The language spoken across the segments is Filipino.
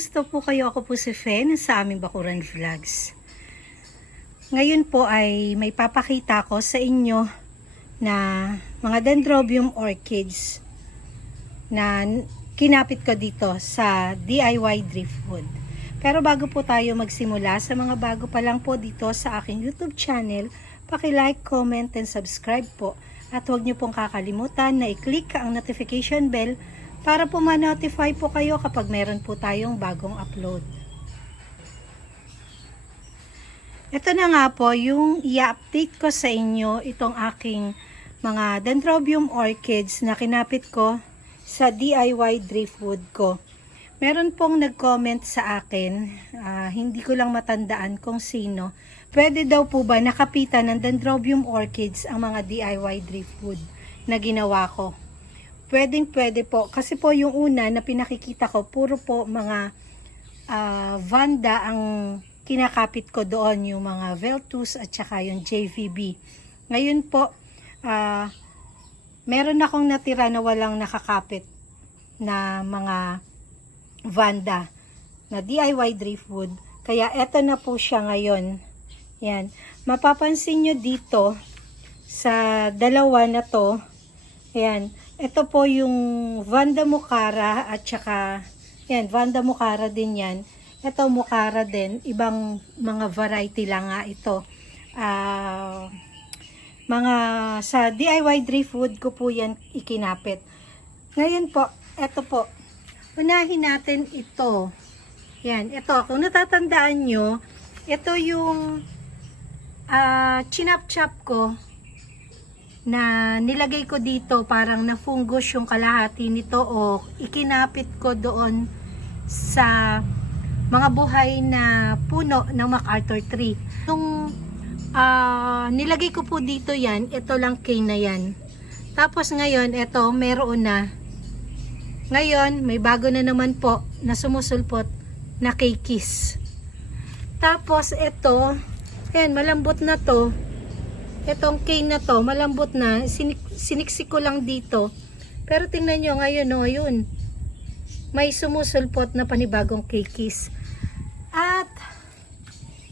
Kumusta po kayo? Ako po si Fen sa aming Bakuran Vlogs. Ngayon po ay may papakita ko sa inyo na mga dendrobium orchids na kinapit ko dito sa DIY Driftwood. Pero bago po tayo magsimula, sa mga bago pa lang po dito sa aking YouTube channel, paki-like, comment, and subscribe po. At huwag niyo pong kakalimutan na i-click ang notification bell para po ma-notify po kayo kapag meron po tayong bagong upload. Ito na nga po yung i-update ko sa inyo itong aking mga dendrobium orchids na kinapit ko sa DIY driftwood ko. Meron pong nag-comment sa akin, ah, hindi ko lang matandaan kung sino. Pwede daw po ba nakapitan ng dendrobium orchids ang mga DIY driftwood na ginawa ko? Pwedeng pwede po. Kasi po yung una na pinakikita ko, puro po mga ah, Vanda ang kinakapit ko doon. Yung mga Veltus at saka yung JVB. Ngayon po, ah, meron akong natira na walang nakakapit na mga Vanda na DIY driftwood. Kaya eto na po siya ngayon. Yan. Mapapansin nyo dito sa dalawa na to. Ayan. Ito po yung Vanda Mukara at saka yan, Vanda Mukara din yan. Ito Mukara din. Ibang mga variety lang nga ito. Ah mga sa DIY driftwood ko po yan ikinapit. Ngayon po, ito po. Unahin natin ito. Yan, ito. Kung natatandaan nyo, ito yung ah chinap-chap ko na nilagay ko dito parang nafungus yung kalahati nito o ikinapit ko doon sa mga buhay na puno ng MacArthur tree. Nung ah, nilagay ko po dito yan, ito lang cane na yan. Tapos ngayon, ito meron na. Ngayon, may bago na naman po na sumusulpot na kay Kiss. Tapos ito, yan, malambot na to. Itong cane na to, malambot na. Sinik siniksik ko lang dito. Pero tingnan nyo ngayon, oh, yun. May sumusulpot na panibagong kikis. At,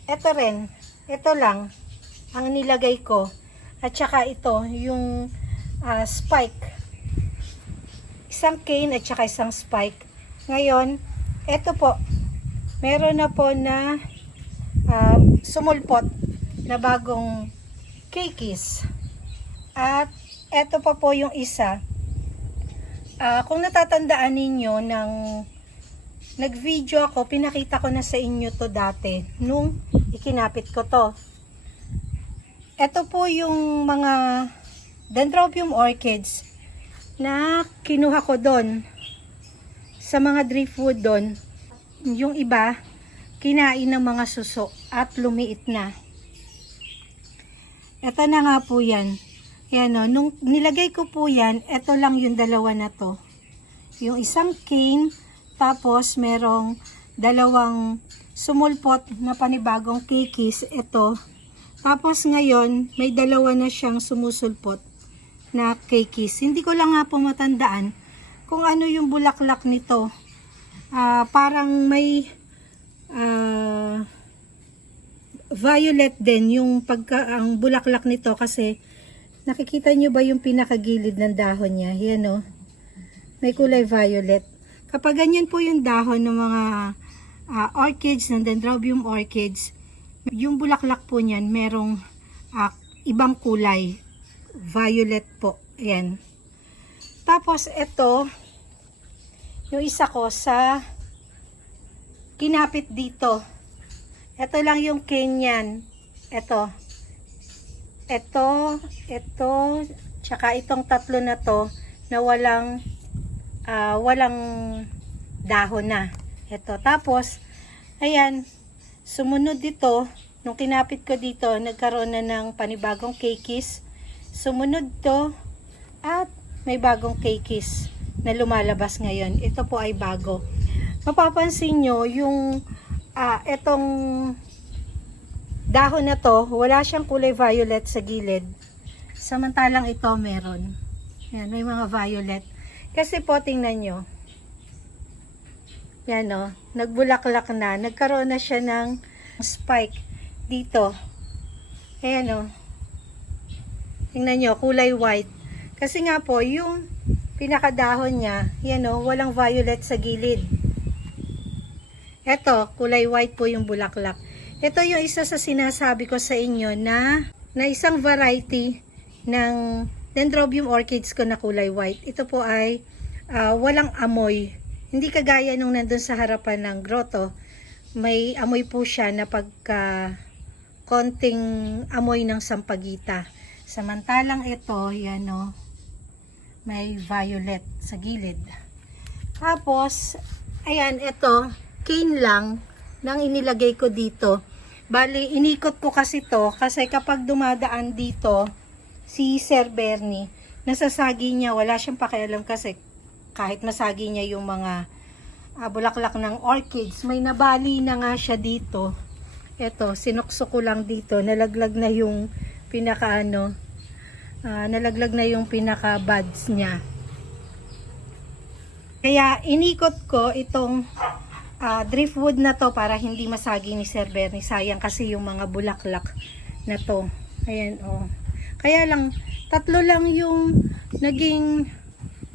ito rin. Ito lang ang nilagay ko. At saka ito, yung ah, spike. Isang cane at saka isang spike. Ngayon, ito po. Meron na po na um, sumulpot na bagong kikis. At eto pa po yung isa. Ah, kung natatandaan ninyo ng nag-video ako, pinakita ko na sa inyo to dati nung ikinapit ko to. Ito po yung mga dendrobium orchids na kinuha ko doon sa mga driftwood doon. Yung iba, kinain ng mga suso at lumiit na. Ito na nga po yan. Yan o, nung nilagay ko po yan, ito lang yung dalawa na to. Yung isang cane, tapos merong dalawang sumulpot na panibagong kikis, ito. Tapos ngayon, may dalawa na siyang sumusulpot na kikis. Hindi ko lang nga po matandaan kung ano yung bulaklak nito. Ah, parang may ah, violet din yung pagka ang bulaklak nito kasi nakikita nyo ba yung pinakagilid ng dahon niya? Yan o may kulay violet. Kapag ganyan po yung dahon ng mga ah, orchids ng dendrobium orchids yung bulaklak po niyan merong ah, ibang kulay. Violet po. Ayan. Tapos ito yung isa ko sa kinapit dito ito lang yung Kenyan. Ito. Ito, ito, tsaka itong tatlo na to na walang ah, walang dahon na. Ito. Tapos, ayan, sumunod dito, nung kinapit ko dito, nagkaroon na ng panibagong kekis. Sumunod to, at may bagong kekis na lumalabas ngayon. Ito po ay bago. Mapapansin nyo, yung ah, etong dahon na to, wala siyang kulay violet sa gilid. Samantalang ito meron. Yan, may mga violet. Kasi po, tingnan nyo. Yan o, nagbulaklak na. Nagkaroon na siya ng spike dito. Ayan o. Tingnan nyo, kulay white. Kasi nga po, yung pinakadahon niya, yan o, walang violet sa gilid. Ito, kulay white po yung bulaklak. Ito yung isa sa sinasabi ko sa inyo na, na isang variety ng dendrobium orchids ko na kulay white. Ito po ay ah, walang amoy. Hindi kagaya nung nandun sa harapan ng grotto. May amoy po siya na pagka konting amoy ng sampagita. Samantalang ito, yan o, may violet sa gilid. Tapos, ayan, ito, cane lang nang inilagay ko dito. Bali, inikot ko kasi to kasi kapag dumadaan dito si Sir Bernie, nasasagi niya, wala siyang pakialam kasi kahit masagi niya yung mga ah, bulaklak ng orchids, may nabali na nga siya dito. Ito, sinukso ko lang dito, nalaglag na yung pinaka ano, ah, nalaglag na yung pinaka buds niya. Kaya inikot ko itong ah, driftwood na to para hindi masagi ni Sir Bernie. Sayang kasi yung mga bulaklak na to. Ayan oh. Kaya lang, tatlo lang yung naging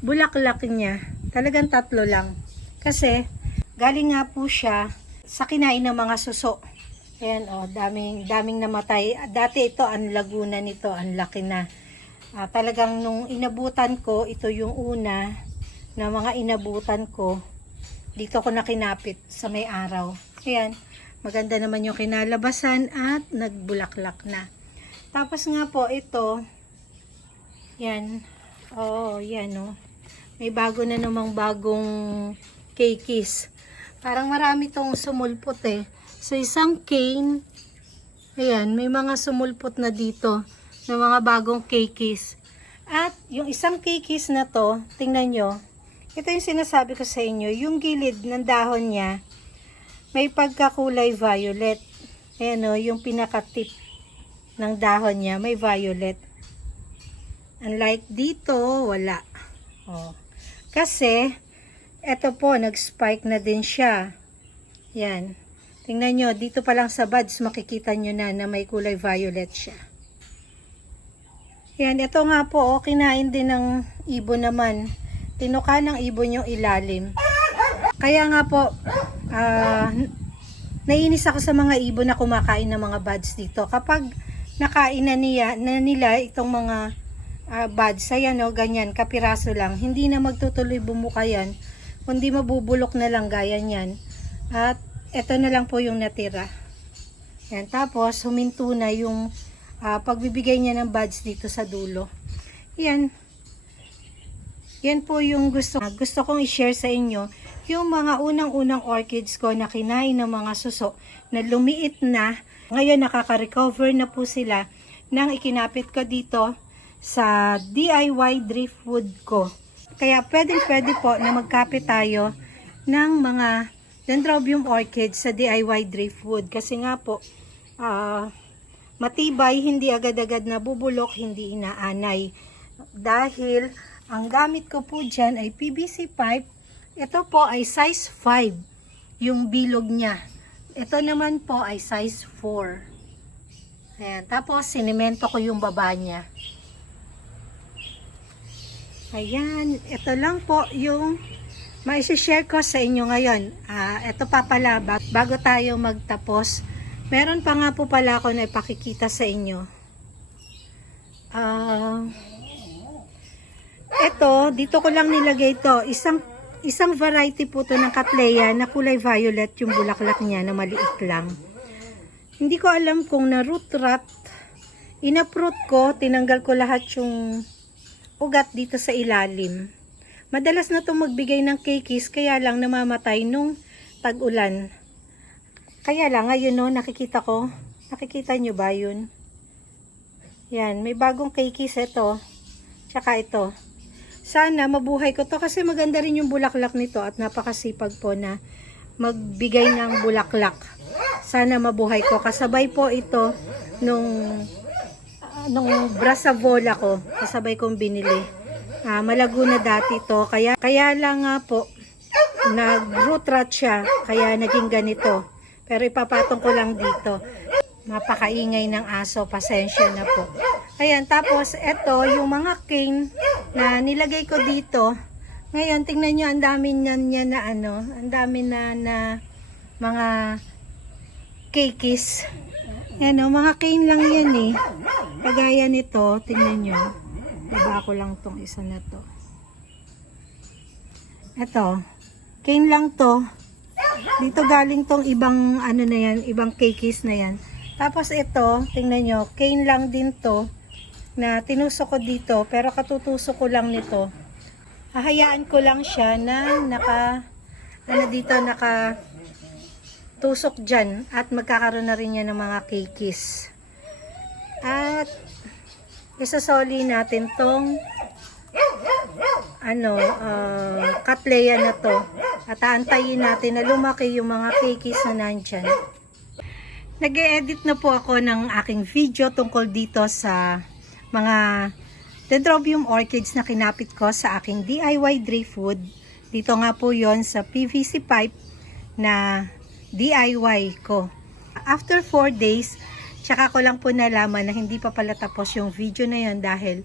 bulaklak niya. Talagang tatlo lang. Kasi, galing nga po siya sa kinain ng mga suso. Ayan oh, daming, daming namatay. Dati ito, ang laguna nito, ang laki na. Ah, talagang nung inabutan ko, ito yung una na mga inabutan ko dito ko na kinapit sa may araw. Ayan, maganda naman yung kinalabasan at nagbulaklak na. Tapos nga po ito, yan, oh, yan oh. May bago na namang bagong cakeis. Parang marami tong sumulpot eh. So isang cane, ayan, may mga sumulpot na dito na mga bagong cakeis. At yung isang cakeis na to, tingnan nyo, ito yung sinasabi ko sa inyo, yung gilid ng dahon niya, may pagkakulay violet. Ayan o, yung pinaka-tip ng dahon niya, may violet. Unlike dito, wala. O. Kasi, ito po, nag-spike na din siya. Yan. Tingnan nyo, dito pa lang sa buds, makikita nyo na na may kulay violet siya. Yan, ito nga po, oh, kinain din ng ibon naman tinuka ng ibon yung ilalim. Kaya nga po, ah, naiinis ako sa mga ibon na kumakain ng mga buds dito. Kapag nakain na, niya, na nila itong mga ah, buds, ayan o, ganyan, kapiraso lang, hindi na magtutuloy bumuka yan, kundi mabubulok na lang gaya niyan. At ito na lang po yung natira. Yan, tapos huminto na yung ah, pagbibigay niya ng buds dito sa dulo. Yan, yan po yung gusto, gusto kong i-share sa inyo. Yung mga unang-unang orchids ko na kinain ng mga suso na lumiit na. Ngayon nakaka-recover na po sila nang ikinapit ko dito sa DIY driftwood ko. Kaya pwede pwede po na magkapit tayo ng mga dendrobium orchids sa DIY driftwood. Kasi nga po, ah, matibay, hindi agad-agad nabubulok, hindi inaanay. Dahil ang gamit ko po dyan ay PVC pipe. Ito po ay size 5 yung bilog niya. Ito naman po ay size 4. Ayan. Tapos, sinimento ko yung baba niya. Ayan. Ito lang po yung maisi-share ko sa inyo ngayon. Ah, ito pa pala, bag- bago tayo magtapos, meron pa nga po pala ako na ipakikita sa inyo. Ah... Ito, dito ko lang nilagay ito. Isang isang variety po to ng Cattleya na kulay violet yung bulaklak niya na maliit lang. Hindi ko alam kung na root rot. Inaprot ko, tinanggal ko lahat yung ugat dito sa ilalim. Madalas na to magbigay ng cakeis kaya lang namamatay nung tag-ulan. Kaya lang ngayon no, nakikita ko. Nakikita nyo ba yun? Yan, may bagong cakeis ito. Tsaka ito. Sana mabuhay ko to kasi maganda rin yung bulaklak nito at napakasipag po na magbigay ng bulaklak. Sana mabuhay ko. Kasabay po ito nung ah, nung brasavola ko. Kasabay kong binili. Ah, malago na dati to. Kaya, kaya lang nga po nag-root rot siya, kaya naging ganito. Pero ipapatong ko lang dito. Mapakaingay ng aso, pasensya na po. Ayan, tapos ito, yung mga cane na nilagay ko dito. Ngayon, tingnan nyo, ang dami na niya na ano, ang dami na na mga cakeis. Yan o, mga cane lang yan eh. Kagaya nito, tingnan nyo. Diba ako lang tong isa na to. Ito, cane lang to. Dito galing tong ibang ano na yan, ibang cakeis na yan. Tapos ito, tingnan nyo, cane lang din to na tinusok ko dito pero katutusok ko lang nito. Hahayaan ko lang siya na naka ano dito naka tusok dyan at magkakaroon na rin yan ng mga cakeis. At isasoli natin tong ano, uh, katleya na to. At aantayin natin na lumaki yung mga cakeis na nandyan. nag edit na po ako ng aking video tungkol dito sa mga dendrobium orchids na kinapit ko sa aking DIY driftwood. Dito nga po yon sa PVC pipe na DIY ko. After 4 days, tsaka ko lang po nalaman na hindi pa pala tapos yung video na yon dahil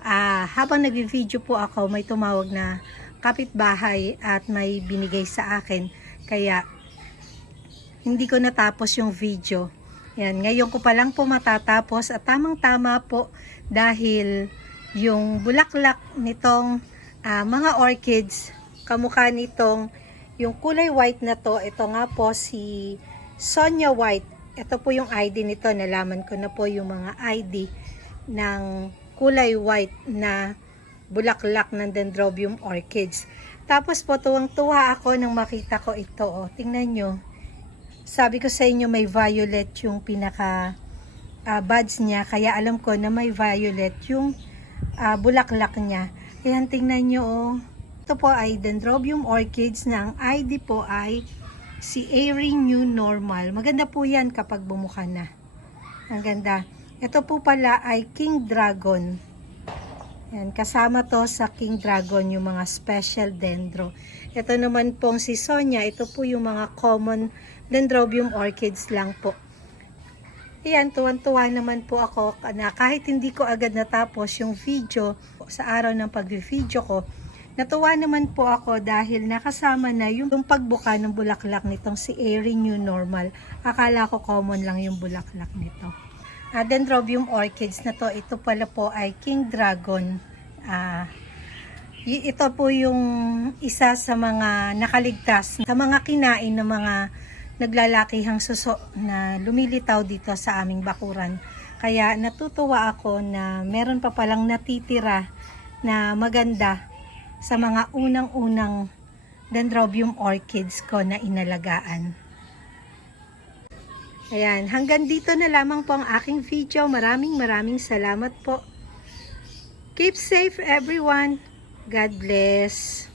ah, habang nagvi-video po ako, may tumawag na kapitbahay at may binigay sa akin. Kaya hindi ko natapos yung video. Yan, ngayon ko pa lang po matatapos at tamang-tama po dahil yung bulaklak nitong ah, mga orchids, kamukha nitong yung kulay white na to, ito nga po si Sonia White. Ito po yung ID nito, nalaman ko na po yung mga ID ng kulay white na bulaklak ng dendrobium orchids. Tapos po tuwang-tuwa ako nang makita ko ito. Oh. Tingnan nyo. Sabi ko sa inyo may violet yung pinaka ah, buds niya. Kaya alam ko na may violet yung ah, bulaklak niya. Kaya tingnan nyo. Oh. Ito po ay dendrobium orchids na ang ID po ay si Airy New Normal. Maganda po yan kapag bumuka na. Ang ganda. Ito po pala ay King Dragon. Yan, kasama to sa King Dragon yung mga special dendro. Ito naman pong si Sonia, ito po yung mga common dendrobium orchids lang po. Ayan, tuwan-tuwa naman po ako na kahit hindi ko agad natapos yung video sa araw ng pag-video ko, natuwa naman po ako dahil nakasama na yung, yung pagbuka ng bulaklak nitong si Airy New Normal. Akala ko common lang yung bulaklak nito. Ah, dendrobium orchids na to, ito pala po ay King Dragon. Y- ito po yung isa sa mga nakaligtas sa mga kinain ng mga naglalakihang suso na lumilitaw dito sa aming bakuran. Kaya natutuwa ako na meron pa palang natitira na maganda sa mga unang-unang dendrobium orchids ko na inalagaan. Ayan, hanggang dito na lamang po ang aking video. Maraming maraming salamat po. Keep safe everyone. God bless.